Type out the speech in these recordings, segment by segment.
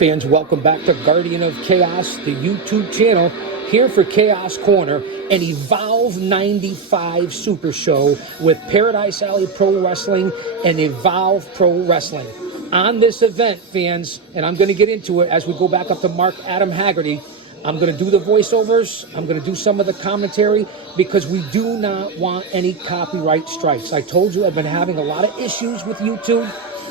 Fans, welcome back to Guardian of Chaos, the YouTube channel, here for Chaos Corner, an Evolve 95 Super Show with Paradise Alley Pro Wrestling and Evolve Pro Wrestling. On this event, fans, and I'm going to get into it as we go back up to Mark Adam Haggerty, I'm going to do the voiceovers, I'm going to do some of the commentary, because we do not want any copyright strikes. I told you I've been having a lot of issues with YouTube.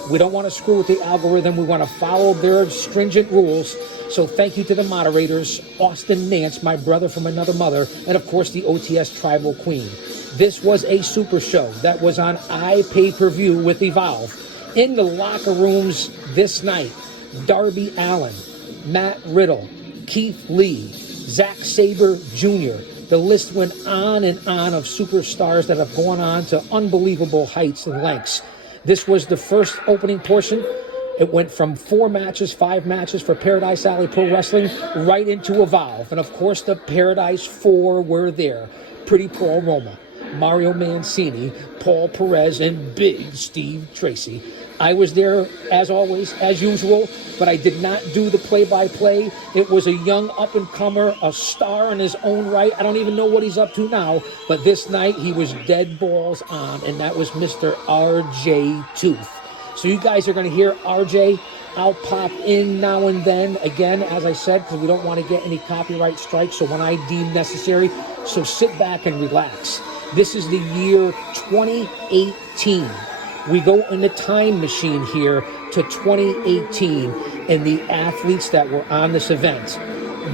We don't want to screw with the algorithm. We want to follow their stringent rules. So thank you to the moderators, Austin Nance, my brother from another mother, and of course the OTS Tribal Queen. This was a super show that was on iPay-per-view with Evolve. In the locker rooms this night, Darby Allin, Matt Riddle, Keith Lee, Zack Sabre Jr. The list went on and on of superstars that have gone on to unbelievable heights and lengths. This was the first opening portion. It went from 5 matches for Paradise Alley Pro Wrestling, right into Evolve. And of course, the Paradise 4 were there. Pretty Paul Roma, Mario Mancini, Paul Perez, and Big Steve Tracy. I was there, as always, as usual, but I did not do the play-by-play. It was a young up-and-comer, a star in his own right. I don't even know what he's up to now, but this night he was dead balls on, and that was Mr. RJ Tooth. So you guys are going to hear RJ. I'll pop in now and then, again, as I said, because we don't want to get any copyright strikes, so when I deem necessary. So sit back and relax. This is the year 2018. We go in the time machine here to 2018, and the athletes that were on this event,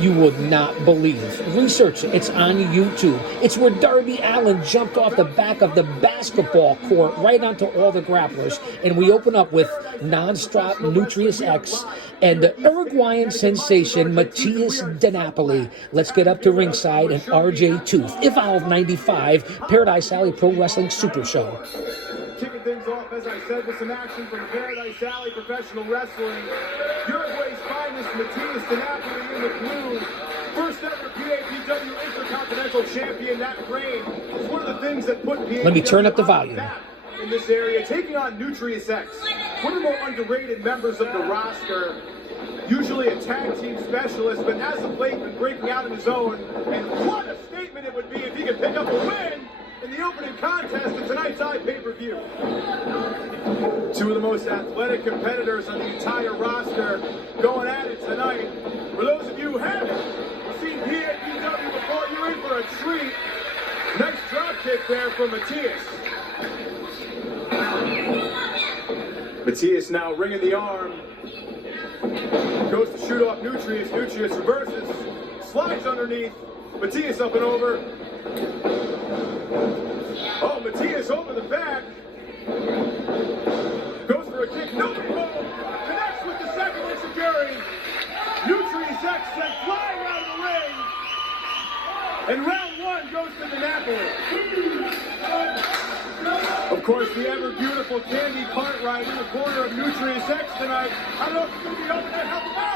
you would not believe. Research it. It's on YouTube. It's where Darby Allin jumped off the back of the basketball court right onto all the grapplers. And we open up with non-stop Nutrius X and the Uruguayan sensation Matias DiNapoli. Let's get up to ringside and RJ Tooth. Evolve 95, Paradise Alley Pro Wrestling Super Show. Kicking things off, as I said, with some action from Paradise Alley Professional Wrestling. Uruguay's finest, Matias DiNapoli in the blue. First ever PAPW Intercontinental Champion. That reign is one of the things that put PAPW. Let me turn up the volume. In this area, taking on Nutrius X, one of the more underrated members of the roster. Usually a tag team specialist, but as of late been breaking out on his own. And what a statement it would be if he could pick up a win in the opening contest of tonight's pay-per-view. Two of the most athletic competitors on the entire roster going at it tonight. For those of you who haven't seen PAPW before, you're in for a treat. Nice drop kick there from Matias. Matias now ringing the arm. Goes to shoot off Nutrius. Nutrius reverses. Slides underneath. Matias up and over. Oh, Matias over the back. Goes for a kick. No, connects with the second enziguri. Nutrius X sent flying out of the ring. And round one goes to DiNapoli. Of course, the ever beautiful Candy Cartwright in the corner of Nutrius X tonight. I don't know if it's going to be open to help him out.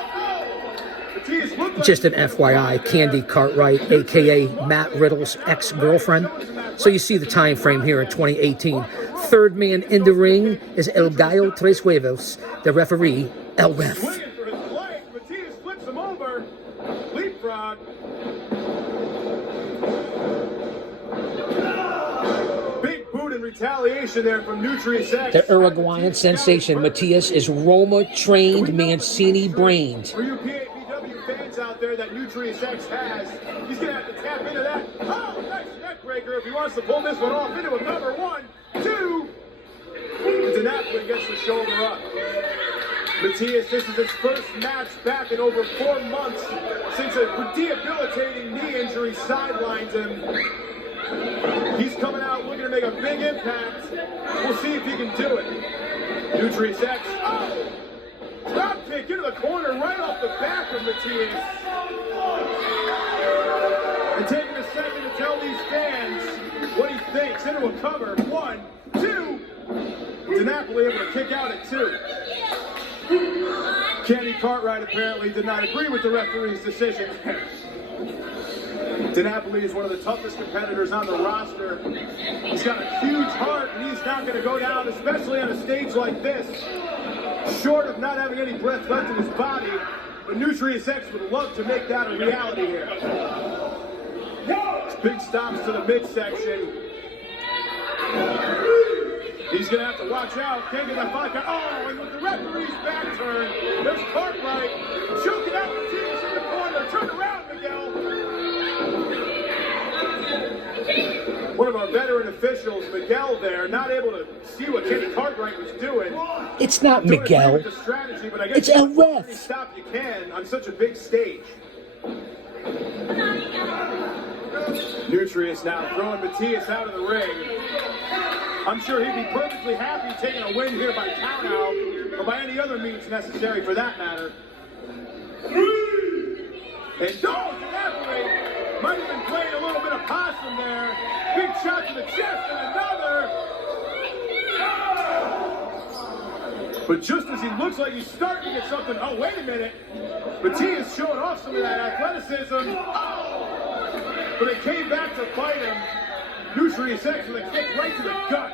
Just an FYI, Candy Cartwright, a.k.a. Matt Riddle's ex-girlfriend. So you see the time frame here in 2018. Third man in the ring is El Gallo Tres Huevos, the referee, El Ref. Swinging for his life, Matias flips him over. Leapfrog. Big boot in retaliation there from Nutrius X. The Uruguayan sensation, Matias, is Roma-trained, Mancini-brained. For you PAPW fans out there that Nutrius X has, he's going to have to tap into that. Oh, nice neck breaker if he wants to pull this one off into a cover. 1, 2. DiNapoli gets the shoulder up. Matias, this is his first match back in over 4 months since a debilitating knee injury sidelined him. He's coming out looking to make a big impact. We'll see if he can do it. Nutrius X. Oh! Drop kick into the corner right off the back of Matias. And taking a second to tell these fans what he thinks. Into a cover. 1, 2. DiNapoli able to kick out at 2. Candy Cartwright apparently did not agree with the referee's decision. DiNapoli is one of the toughest competitors on the roster. He's got a huge heart, and he's not going to go down, especially on a stage like this. short of not having any breath left in his body, but Nutrius X would love to make that a reality here. Big stops to the midsection. He's going to have to watch out. Can't get that 5 count. Oh, and with the referee's back turn, there's Cartwright. Choking out Matias in the corner. Turn around, Miguel. One of our veteran officials, Miguel there, not able to see what Kenny Cartwright was doing. It's not Miguel. The strategy, but I guess it's El Ref. Stop you can on such a big stage. Nutrius now throwing Matias out of the ring. I'm sure he'd be perfectly happy taking a win here by countout, or by any other means necessary for that matter. And Napoli might have been playing a little bit of possum there. Big shot to the chest and another. But just as he looks like he's starting to get something, oh, wait a minute. Matias showing off some of that athleticism. Oh! But it came back to bite him. Nutrius X with a kick right to the gut.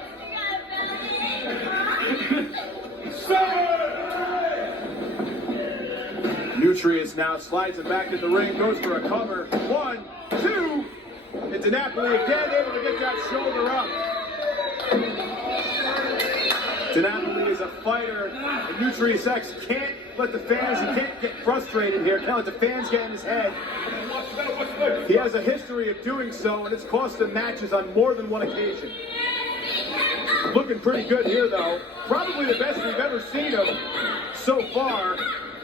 Nutrius now slides it back to the ring, goes for a cover. 1, 2. And DiNapoli again able to get that shoulder up. DiNapoli is a fighter, and Nutrius X can't let the fans, he can't get frustrated here, can't let the fans get in his head. He has a history of doing so, and it's cost him matches on more than one occasion. Looking pretty good here, though. Probably the best we've ever seen him so far,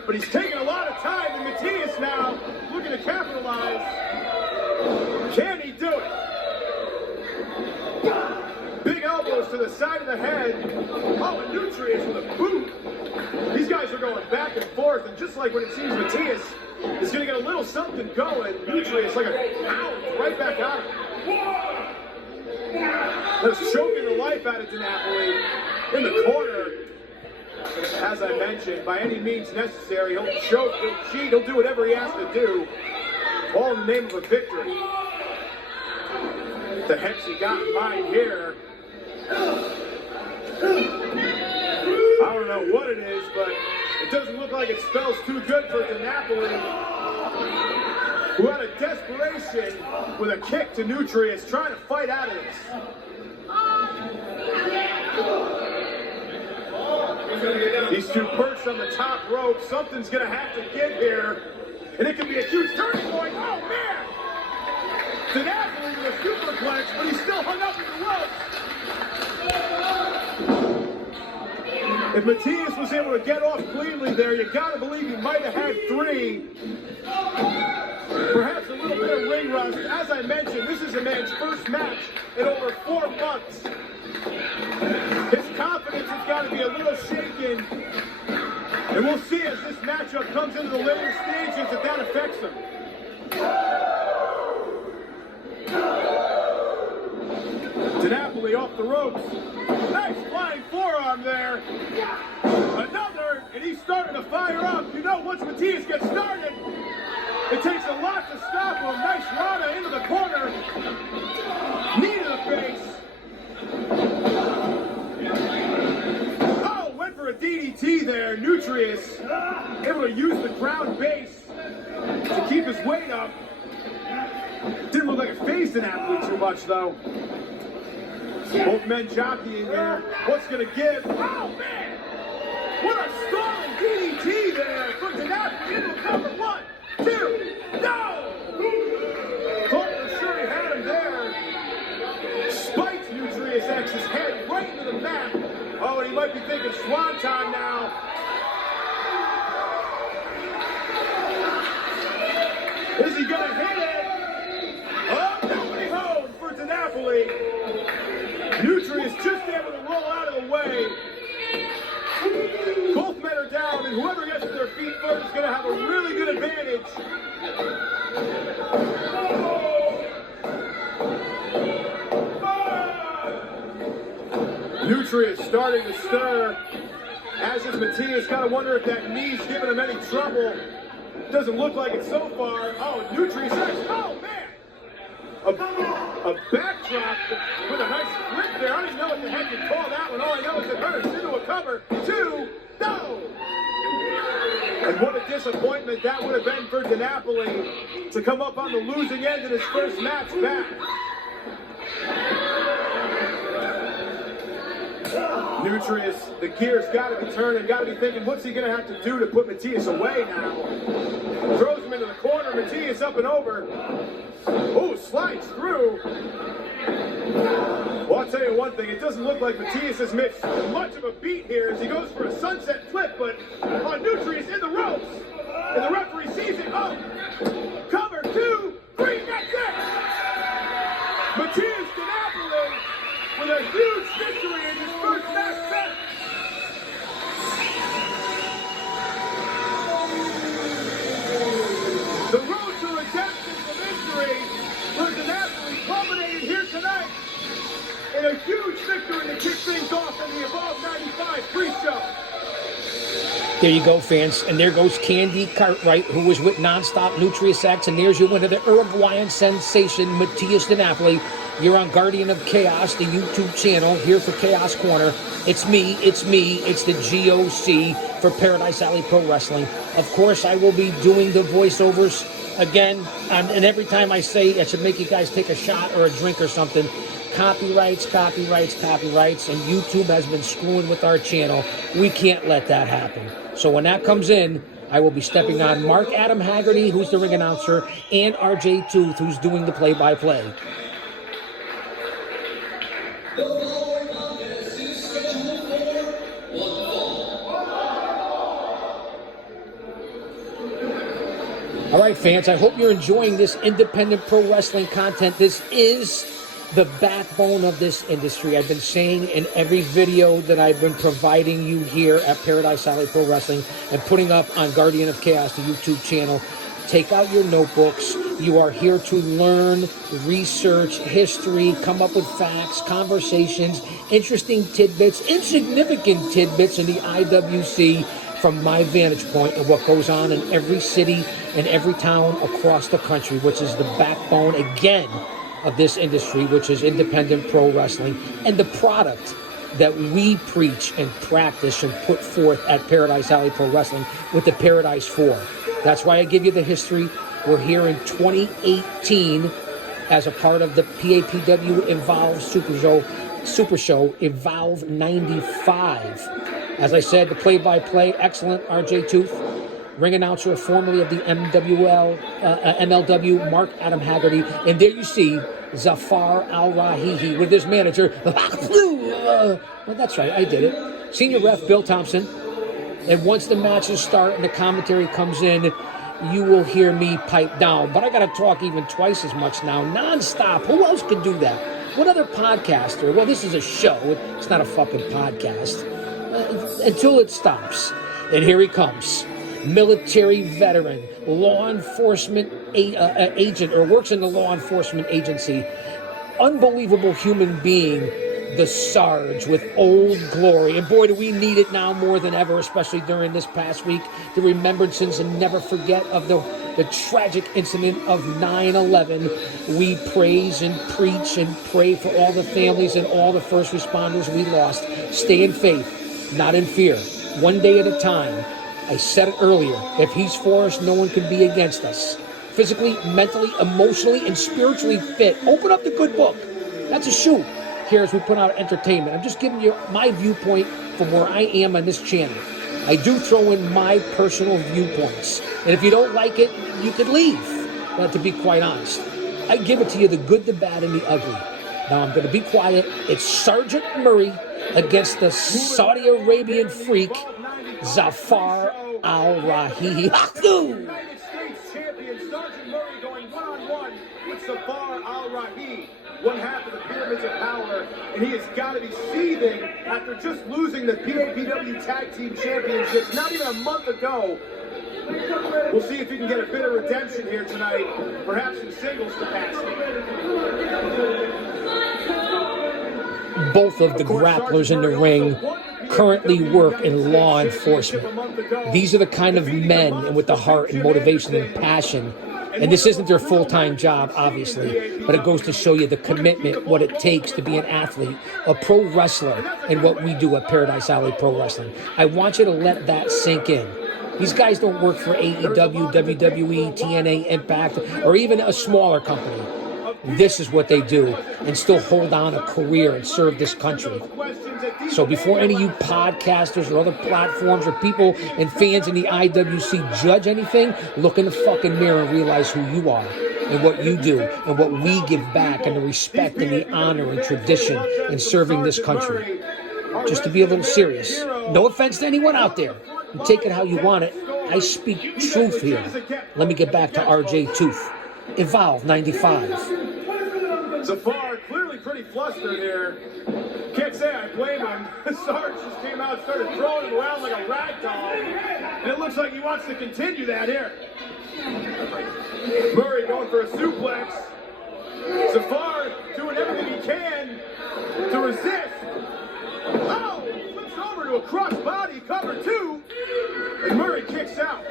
but he's taking a lot of time, and Matias now looking to capitalize. Can he do it? Big elbows to the side of the head. Oh, and Nutrius with a boot. These guys are going back and forth, and just like when it seems Matias is going to get a little something going, Nutrius like a pound right back out. Just choking the life out of DiNapoli in the corner. As I mentioned, by any means necessary, he'll choke, he'll cheat, he'll do whatever he has to do, all in the name of a victory. The hex he got in mind here. I don't know what it is, but it doesn't look like it spells too good for DiNapoli, who had a desperation with a kick to Nutrius, trying to fight out of this. These two perched on the top rope. Something's going to have to give here, and it could be a huge turning point. Oh, man! DiNapoli with a superplex, but he's still hung up in the ropes. If Matias was able to get off cleanly there, you got to believe he might have had 3. Perhaps a little bit of ring rust. As I mentioned, this is a man's first match in over 4 months. His confidence has got to be a little shaken. And we'll see as this matchup comes into the later stages if that affects him. DiNapoli off the ropes. Nice flying forearm there. Another, and he's starting to fire up. You know, once Matias gets started, it takes a lot to stop him. Nice Rana into the corner. Knee to the face. Oh, went for a DDT there. Nutrius able to use the ground base to keep his weight up. Didn't look like it phased DiNapoli too much, though. Both men jockeying here. What's going to give? Oh, man! What a stalling DDT there for DiNapoli into cover. 1, 2, no! Thought for sure he had him there. Spikes Nutrius X's head right into the mat. Oh, and he might be thinking swanton now. Is he going to hit it? Oh, nobody home for DiNapoli. Nutrius just able to roll out of the way. Both men are down, and whoever gets to their feet first is going to have a really good advantage. Nutrius starting to stir. As is Matias, got to wonder if that knee's giving him any trouble. Doesn't look like it so far. Oh, Nutrius, oh man! A backdrop with a nice grip there. I don't even know what the heck you call that one. All I know is it hurts into a cover. 2, no! And what a disappointment that would have been for DiNapoli to come up on the losing end in his first match back. Nutrius, the gear's got to be turning, got to be thinking, what's he going to have to do to put Matias away now? Throws him into the corner, Matias up and over. Oh, slides through. Well, I'll tell you one thing, it doesn't look like Matias has missed much of a beat here as he goes for a sunset flip, but Nutrius in the ropes. And the referee sees it. Oh, cover, 2, 3, that's it! Matias DiNapoli with a huge victory in his first match back. The road to redemption from injury for DiNapoli culminated here tonight in a huge victory to kick things off in the Evolve 95 pre-show. There you go, fans. And there goes Candy Cartwright, who was with Nonstop Nutrius X. And there's your winner, the Uruguayan sensation, Matias DiNapoli. You're on Guardian of Chaos, the YouTube channel, here for Chaos Corner. It's me, it's the GOC for Paradise Alley Pro Wrestling. Of course, I will be doing the voiceovers again. And every time I say I should make you guys take a shot or a drink or something, copyrights. And YouTube has been screwing with our channel. We can't let that happen. So when that comes in, I will be stepping on Mark Adam Haggerty, who's the ring announcer, and RJ Tooth, who's doing the play-by-play. All right, fans, I hope you're enjoying this independent pro wrestling content. This is the backbone of this industry. I've been saying in every video that I've been providing you here at Paradise Alley Pro Wrestling and putting up on Guardian of Chaos, the YouTube channel, take out your notebooks. You are here to learn, research, history, come up with facts, conversations, interesting tidbits, insignificant tidbits in the IWC from my vantage point of what goes on in every city and every town across the country, which is the backbone, again, of this industry, which is independent pro wrestling, and the product that we preach and practice and put forth at Paradise Alley Pro Wrestling with the Paradise 4. That's why I give you the history. We're here in 2018 as a part of the PAPW Evolve Super Show Evolve 95. As I said, the play-by-play, excellent, RJ Tooth. Ring announcer, formerly of the MLW, Mark Adam Haggerty. And there you see Zafar Al-Rahihi with his manager. Well, that's right, I did it. Senior ref, Bill Thompson. And once the matches start and the commentary comes in, you will hear me pipe down. But I got to talk even twice as much now, nonstop. Who else could do that? What other podcaster? Well, this is a show. It's not a fucking podcast. Until it stops. And here he comes. Military veteran, law enforcement agent, or works in the law enforcement agency. Unbelievable human being, the Sarge with Old Glory. And boy, do we need it now more than ever, especially during this past week. The remembrances and never forget of the tragic incident of 9/11. We praise and preach and pray for all the families and all the first responders we lost. Stay in faith, not in fear. One day at a time. I said it earlier, if he's for us, no one can be against us. Physically, mentally, emotionally, and spiritually fit. Open up the good book. That's a shoot here as we put out entertainment. I'm just giving you my viewpoint from where I am on this channel. I do throw in my personal viewpoints. And if you don't like it, you could leave. But to be quite honest, I give it to you the good, the bad, and the ugly. Now I'm going to be quiet. It's Sergeant Murray against the Saudi Arabian freak, Zafar Al-Rahihi. United States champion Sergeant Murray going one-on-one with Zafar Al-Rahihi, one half of the Pyramids of Power, and he has got to be seething after just losing the PAPW Tag Team Championships not even a month ago. We'll see if he can get a bit of redemption here tonight, perhaps in singles capacity. Both of the grapplers in the ring currently work in law enforcement. These are the kind of men and with the heart and motivation and passion. And this isn't their full-time job, obviously, but it goes to show you the commitment, what it takes to be an athlete, a pro wrestler, and what we do at Paradise Alley Pro Wrestling. I want you to let that sink in. These guys don't work for AEW, WWE, TNA, Impact, or even a smaller company. This is what they do and still hold on a career and serve this country. So before any of you podcasters or other platforms or people and fans in the IWC judge anything, look in the fucking mirror and realize who you are and what you do and what we give back and the respect and the honor and tradition in serving this country. Just to be a little serious. No offense to anyone out there. You take it how you want it. I speak truth here. Let me get back to RJ Tooth. Evolve 95. Zafar clearly pretty flustered here. Can't say I blame him. Sarge just came out and started throwing him around like a rag doll. And it looks like he wants to continue that here. Murray going for a suplex. Zafar doing everything he can to resist. Oh, flips over to a crossbody cover two. And Murray kicks out.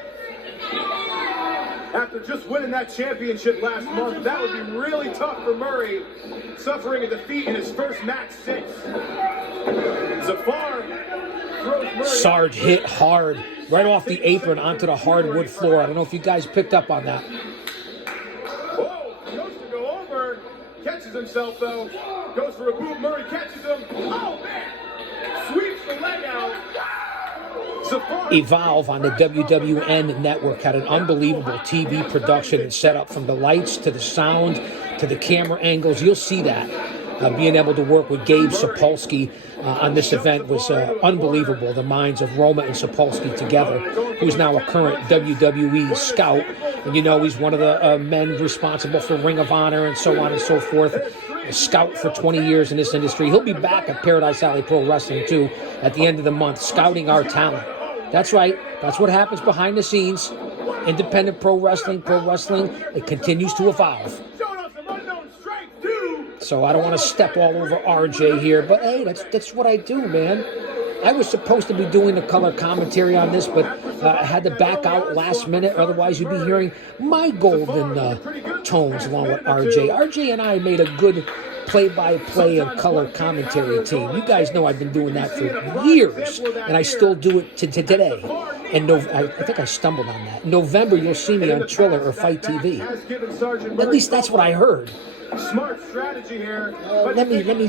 After just winning that championship last month, that would be really tough for Murray, suffering a defeat in his first match since. Zafar throws Murray. Sarge hit hard right off the apron onto the hardwood floor. I don't know if you guys picked up on that. Whoa, goes to go over, catches himself though, goes for a boot, Murray catches him. Oh man, sweeps the leg out. Evolve on the WWN network had an unbelievable TV production and setup, from the lights to the sound to the camera angles. You'll see that. Being able to work with Gabe Sapolsky on this event was unbelievable. The minds of Roma and Sapolsky together, who's now a current WWE scout. And you know, he's one of the men responsible for Ring of Honor and so on and so forth. A scout for 20 years in this industry. He'll be back at Paradise Alley Pro Wrestling, too, at the end of the month, scouting our talent. That's right. That's what happens behind the scenes. Independent pro wrestling, it continues to evolve. So I don't want to step all over RJ here, but hey, that's what I do, man. I was supposed to be doing the color commentary on this, but I had to back out last minute. Otherwise, you'd be hearing my golden tones along with RJ. RJ and I made a good play-by-play and color commentary team. You guys know I've been doing that for years, and I still do it to today. And I think I stumbled on that. In November, you'll see me on Triller or Fight TV. At least that's what I heard. Smart strategy here. Let me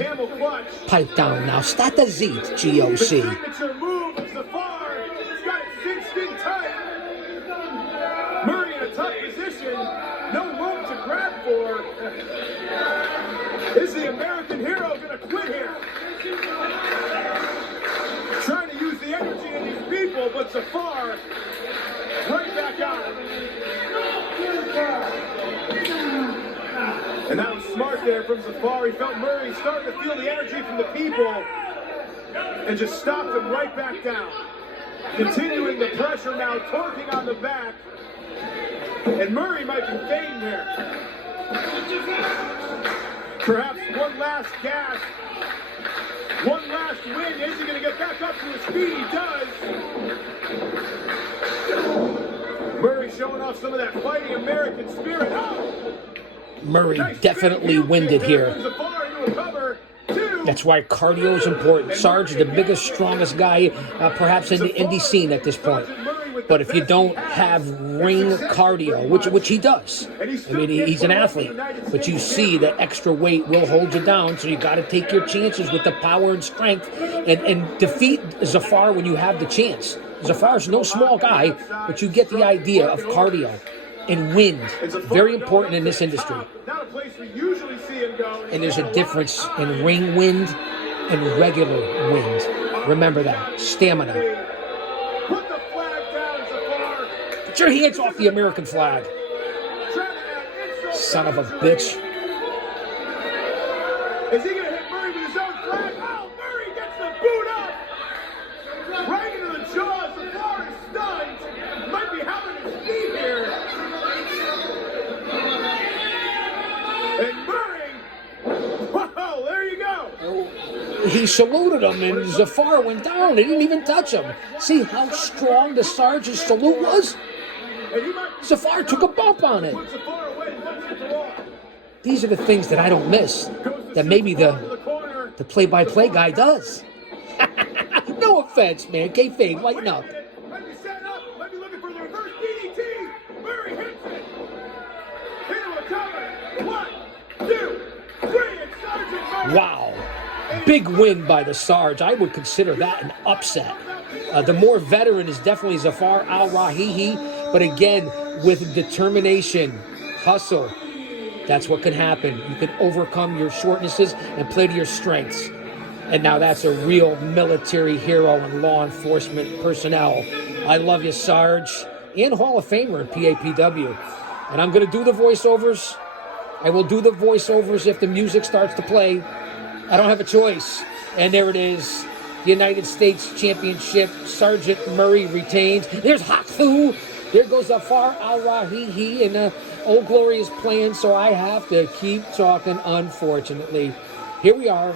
pipe down now. Start the Z, GOC. Signature move of Zafar. He's got it cinched in tight. Murray in a tough position. No room to grab for. Is the American hero going to quit here? Trying to use the energy of these people, but Zafar right back out. And that was smart there from Zafar. He felt Murray starting to feel the energy from the people and just stopped him right back down. Continuing the pressure now, torquing on the back. And Murray might be fading here. Perhaps one last gasp. One last win. Is he going to get back up to his feet? He does. Murray showing off some of that fighting American spirit. Oh! Murray definitely winded here. That's why cardio is important. Sarge is the biggest, strongest guy perhaps in the indie scene at this point. But if you don't have ring cardio, which he does, I mean, he's an athlete, but you see that extra weight will hold you down, so you got to take your chances with the power and strength and defeat Zafar when you have the chance. Zafar's no small guy, but you get the idea of cardio. And wind, very important in this industry. And there's a difference in ring wind and regular wind. Remember that. Stamina. Get your hands off the American flag. Son of a bitch. Is he going to hit Murray with his own flag? Oh, Murray gets the boot up. Right into the jaws. Zafar is stunned. Might be having his feet here. And Murray, wow, there you go. He saluted him, and Zafar went down. He didn't even touch him. See how strong the Sarge's salute was? Zafar took a bump on it. These are the things that I don't miss, that maybe the play-by-play guy does. No offense, man. Kayfabe, lighten up. Might be setting up. Might be looking big win by the Sarge. I would consider that an upset. The more veteran is definitely Zafar Al-Rahihi, but again, with determination, hustle, that's what can happen. You can overcome your shortnesses and play to your strengths. And now that's a real military hero and law enforcement personnel. I love you, Sarge, and Hall of Famer in PAPW. And I'm going to do the voiceovers. I will do the voiceovers if the music starts to play. I don't have a choice. And there it is. The United States Championship. Sergeant Murray retains. There's Hakfu. There goes Zafar Al-Rahihi. And Old Glory is playing, so I have to keep talking, unfortunately. Here we are.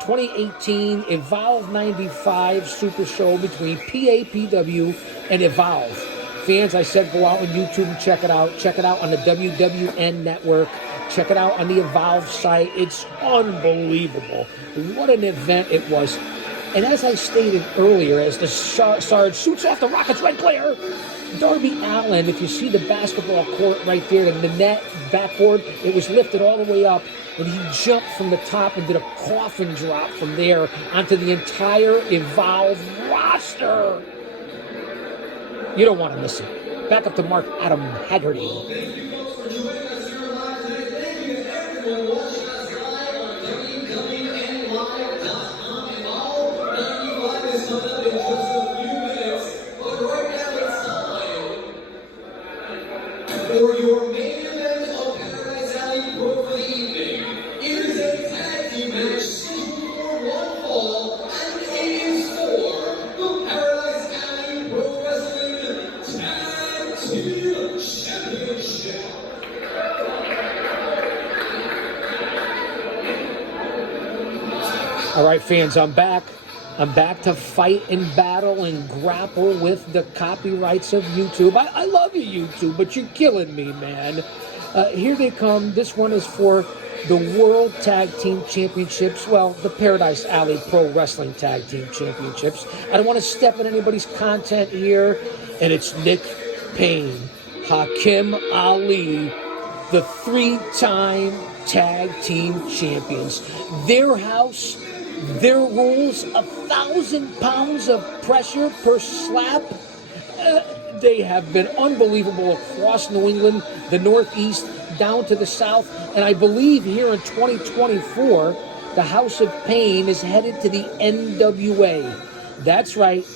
2018 Evolve 95 Super Show between PAPW and Evolve. Fans, I said go out on YouTube and check it out. Check it out on the WWN network. Check it out on the Evolve site. It's unbelievable. What an event it was. And as I stated earlier, as the Sarge shoots off the Rockets' red glare, Darby Allin, if you see the basketball court right there, the net backboard, it was lifted all the way up, and he jumped from the top and did a coffin drop from there onto the entire Evolve roster. You don't want to miss it. Back up to Mark Adam Haggerty. For your main event of Paradise Alley Pro for the evening, it is a tag team match scheduled for one fall, and it is for the Paradise Alley Pro Wrestling Tag Team Championship. All right, fans, I'm back. I'm back to fight and battle and grapple with the copyrights of YouTube. I love you, YouTube, but you're killing me, man. Here they come. This one is for the World Tag Team Championships. Well, the Paradise Alley Pro Wrestling Tag Team Championships. I don't want to step in anybody's content here. And it's Nick Payne, Hakim Ali, the 3-time Tag Team Champions. Their house, their rules, 1,000 pounds of pressure per slap. They have been unbelievable across New England, the Northeast, down to the South. And I believe here in 2024, the House of Pain is headed to the NWA. That's right.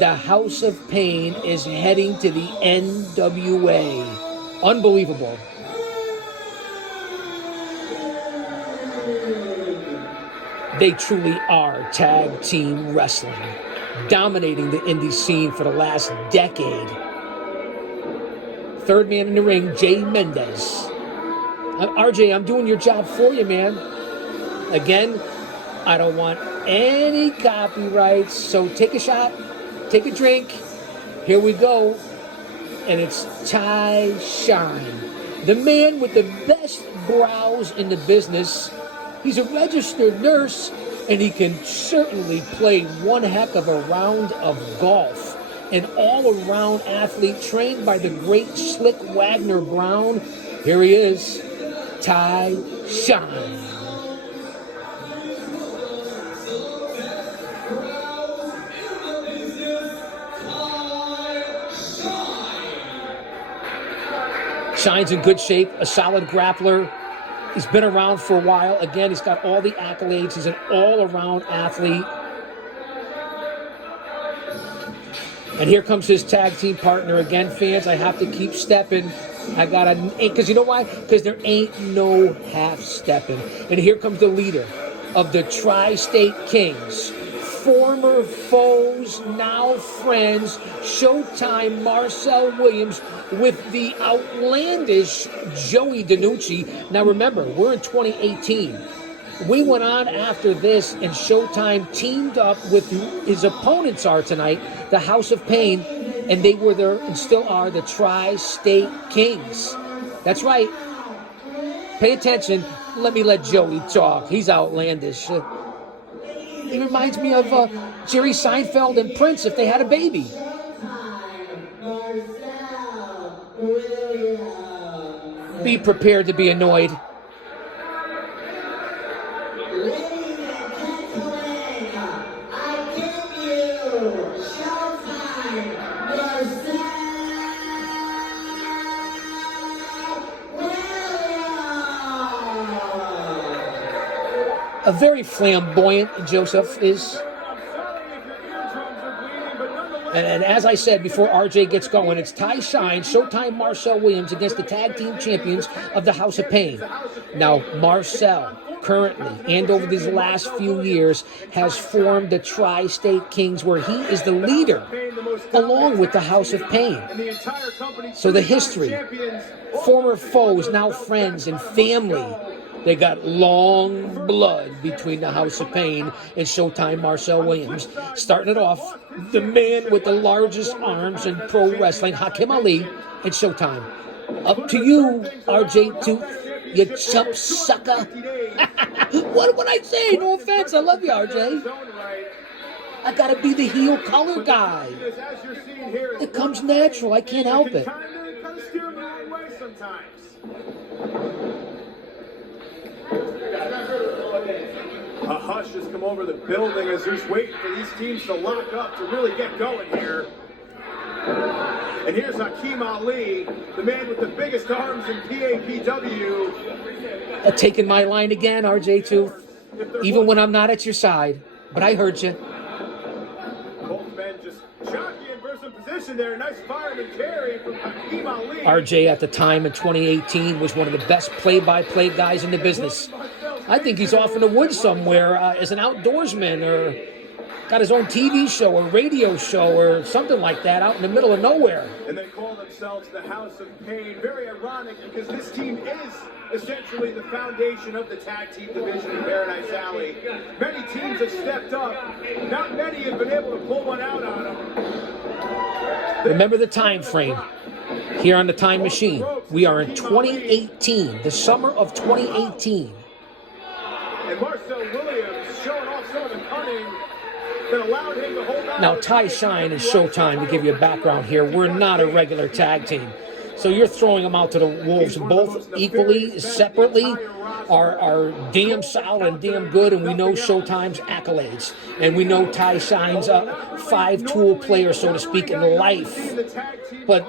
The House of Pain is heading to the NWA. Unbelievable. They truly are tag team wrestling, dominating the indie scene for the last decade. Third man in the ring, Jay Mendez. RJ, I'm doing your job for you, man. Again, I don't want any copyrights, so take a shot, take a drink. Here we go. And it's Ty Shine, the man with the best brows in the business. He's a registered nurse, and he can certainly play one heck of a round of golf. An all-around athlete trained by the great Slick Wagner Brown. Here he is, Ty Shine. Shine's in good shape, a solid grappler. He's been around for a while. Again, he's got all the accolades. He's an all-around athlete. And here comes his tag team partner again, fans. I have to keep stepping. I got to, because you know why? Because there ain't no half-stepping. And here comes the leader of the Tri-State Kings. Former foes, now friends. Showtime Marcel Williams with the outlandish Joey DiNucci. Now remember, we're in 2018. We went on after this, and Showtime teamed up with his opponents are tonight, the House of Pain, and they were there and still are the Tri-State Kings. That's right. Pay attention. Let me let Joey talk. He's outlandish. He reminds me of Jerry Seinfeld and Prince if they had a baby. Be prepared to be annoyed. A very flamboyant Joseph is. And as I said before RJ gets going, it's Ty Shine, Showtime Marcel Williams against the tag team champions of the House of Pain. Now, Marcel, currently, and over these last few years, has formed the Tri-State Kings, where he is the leader, along with the House of Pain. So the history, former foes, now friends and family. They got long blood between the House of Pain and Showtime Marcel Williams. Starting it off, the man with the largest arms in pro wrestling, Hakim Ali, and Showtime. Up to you, RJ2, you chump sucker. What would I say? No offense, I love you, RJ. I gotta be the heel color guy. It comes natural, I can't help it. A hush has come over the building as they're waiting for these teams to lock up to really get going here. And here's Hakim Ali, the man with the biggest arms in PAPW. Taking my line again, RJ2, even when I'm not at your side. But I heard you. Both men just jockeying for some position there. Nice fireman carry from Hakim Ali. RJ at the time in 2018 was one of the best play-by-play guys in the business. I think he's off in the woods somewhere as an outdoorsman, or got his own TV show or radio show or something like that out in the middle of nowhere. And they call themselves the House of Pain. Very ironic because this team is essentially the foundation of the tag team division in Paradise Alley. Many teams have stepped up. Not many have been able to pull one out on them. Remember the time frame here on the time machine. We are in 2018, the summer of 2018. And Marcel Williams showing off some of the cunning that allowed him to hold on. Now, Ty Shine and Showtime, to give you a background here, we're not a regular tag team. So you're throwing them out to the wolves. Both equally, separately, are damn solid and damn good, and we know Showtime's accolades. And we know Ty Shine's a five-tool player, so to speak, in life. But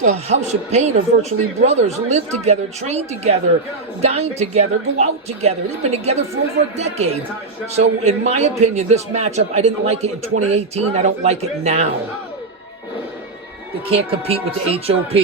the House of Pain are virtually brothers, live together, train together, dine together, go out together. They've been together for over a decade. So in my opinion, this matchup, I didn't like it in 2018. I don't like it now. They can't compete with the HOP,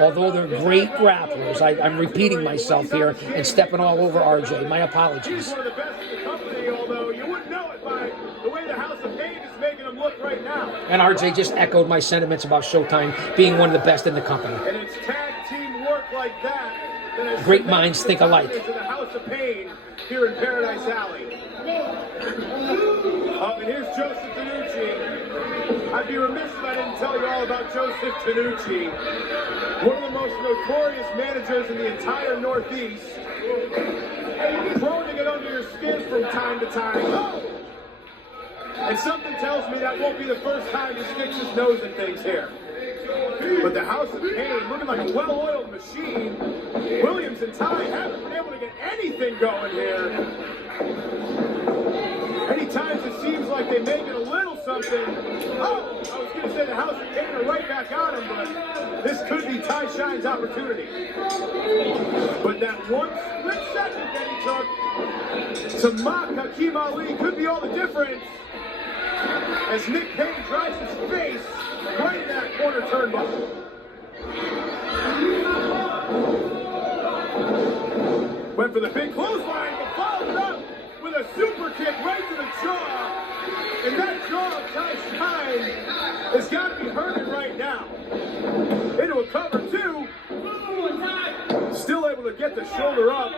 although they're great grapplers. I'm repeating myself here and stepping all over RJ. My apologies. He's one of the best in the company, although you wouldn't know it by the way the House of Pain is making him look right now. And RJ just echoed my sentiments about Showtime being one of the best in the company. And it's tag team work like that has great minds think alike. To the House of Pain here in Paradise Alley. And here's Joseph Tanucci. I'd be remiss if I didn't tell you all about Joseph Tanucci, one of the most notorious managers in the entire Northeast. Prone to get under your skin from time to time. Oh! And something tells me that won't be the first time he sticks his nose in things here. But the House of Pain, looking like a well-oiled machine, Williams and Ty haven't been able to get anything going here. Many times it seems like they make it a little something. Oh, I was going to say the House of Pain are right back on him, but this could be Ty Shine's opportunity. But that one split second that he took to mock Hakim Ali could be all the difference as Nick Payne drives his face right in that corner turnbuckle. Went for the big clothesline, but followed up with a super kick right to the jaw. And that jaw of Ty Shine has got to be hurting right now. Into a cover two. Still able to get the shoulder up.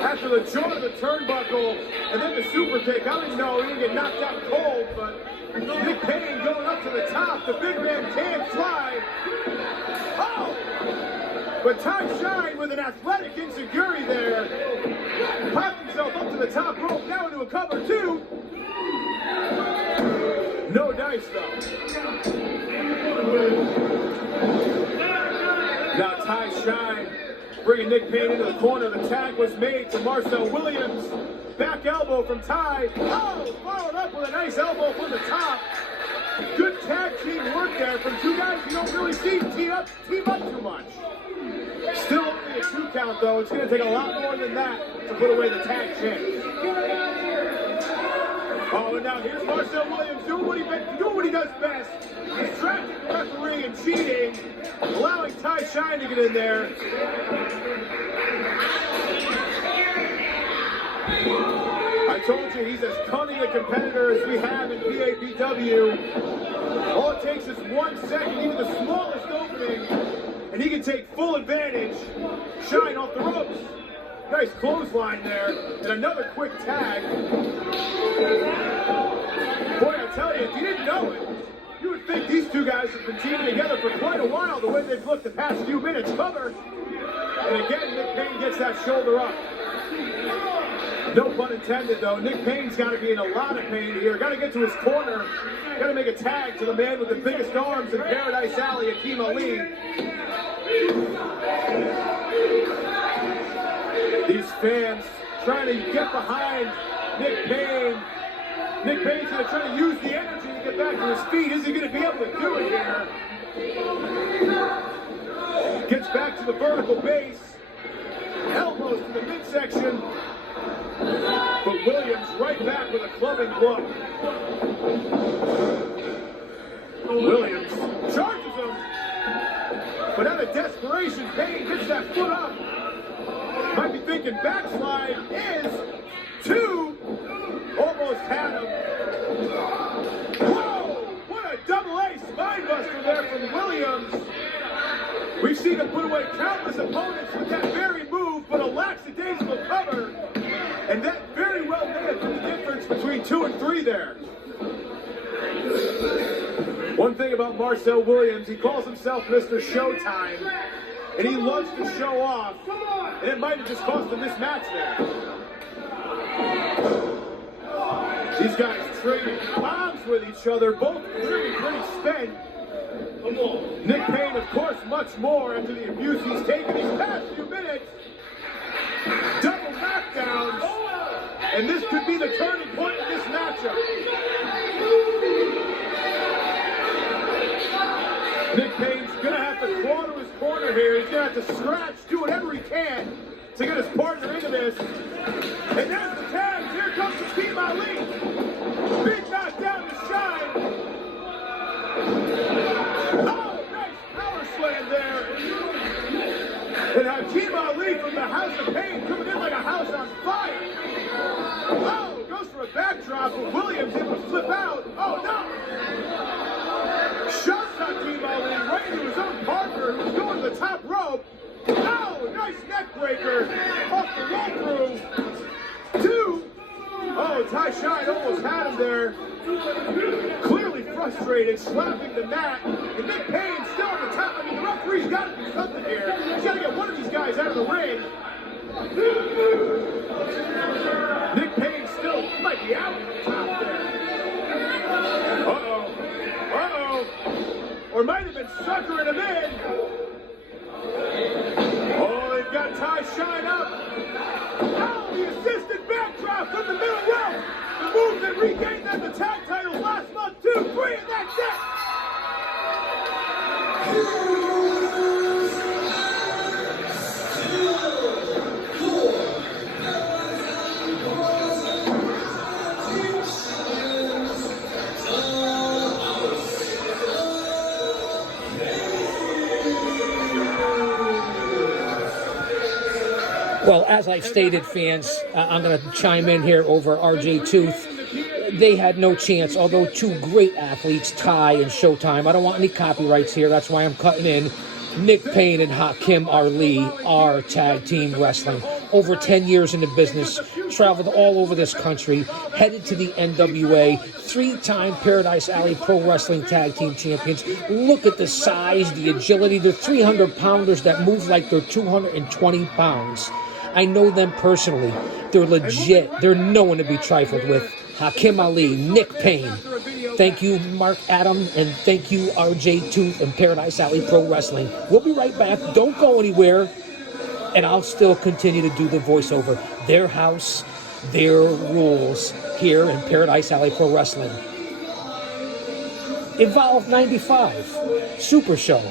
After the jaw of the turnbuckle, and then the super kick. I don't know, he didn't get knocked out cold, but Nick Payne going up to the top. The big man can't fly. Oh! But Ty Shine with an athletic insecurity there. Popped himself up to the top rope, now into a cover two. No dice though. Now Ty Shine bringing Nick Payne into the corner. The tag was made to Marcel Williams. Back elbow from Ty. Oh, followed up with a nice elbow from the top. Good tag team work there from two guys you don't really see team up too much. Still only a 2 count, though. It's going to take a lot more than that to put away the tag champ. Oh, and now here's Marcel Williams doing what he does best. Distracting the referee and cheating, allowing Ty Shine to get in there. I told you he's as cunning a competitor as we have in PAPW. All it takes is 1 second, even the smallest opening, and he can take full advantage. Shine off the ropes. Nice clothesline there, and another quick tag. Boy, I tell you, if you didn't know it, you would think these two guys have been teaming together for quite a while, the way they've looked the past few minutes. Cover. And again, Nick Payne gets that shoulder up. No pun intended, though. Nick Payne's got to be in a lot of pain here. Got to get to his corner. Got to make a tag to the man with the biggest arms in Paradise Alley, Hakeem Ali. These fans trying to get behind Nick Payne. Nick Payne's going to try to use the energy to get back to his feet. Is he going to be able to do it here? Gets back to the vertical base. Elbows to the midsection. But Williams right back with a clubbing blow. Williams charges him. But out of desperation, Payne gets that foot up. Might be thinking backslide is 2. Almost had him. Whoa! What a double-A spinebuster there from Williams. We've seen him put away countless opponents with that very move, but a lackadaisical cover. And that very well may have been the difference between 2 and 3 there. One thing about Marcel Williams, he calls himself Mr. Showtime, and he loves to show off, and it might have just cost him this match there. These guys trading bombs with each other, both clearly pretty spent. Nick Payne, of course, much more after the abuse he's taken these past few minutes. Double knockdowns, and this could be the turning point in this matchup. Nick Payne's gonna have to claw to his corner here. He's gonna have to scratch, do whatever he can to get his partner into this. And there's the tag. Here comes Hakeem Ali. Big knockdown to Shine. Oh, nice power slam there. And Hakeem Ali from the House of Pain coming in like a house on fire. Oh, goes for a backdrop, but Williams able to flip out. Oh, no. Shoves Hakeem Ali right into his own partner who's going to the top rope. Oh, nice neck breaker off the roll through. 2. Oh, Ty Shine almost had him there. Clearly frustrated, slapping the mat. And Nick Payne still on the top. I mean, the referee's got to do something here. He's got to get one of these guys out of the ring. Nick Payne still might be out on the top there. Uh-oh. Uh-oh. Or might have been suckering him in. Oh, they've got Ty Shine up. Oh, the assisted backdrop from the middle rope. The move that regained them the tag titles last month, 2, 3, and that's it. Well, as I've stated, fans, I'm going to chime in here over RJ Tooth. They had no chance, although 2 great athletes, Ty and Showtime. I don't want any copyrights here. That's why I'm cutting in. Nick Payne and Hakeem Ali are tag team wrestling. Over 10 years in the business, traveled all over this country, headed to the NWA, 3-time Paradise Alley Pro Wrestling Tag Team Champions. Look at the size, the agility. They're 300-pounders that move like they're 220 pounds. I know them personally. They're legit. They're no one to be trifled with. Hakeem Ali, Nick Payne. Thank you, Mark Adam, and thank you, RJ Tooth and Paradise Alley Pro Wrestling. We'll be right back. Don't go anywhere. And I'll still continue to do the voiceover. Their house, their rules here in Paradise Alley Pro Wrestling. Evolve 95, Super Show.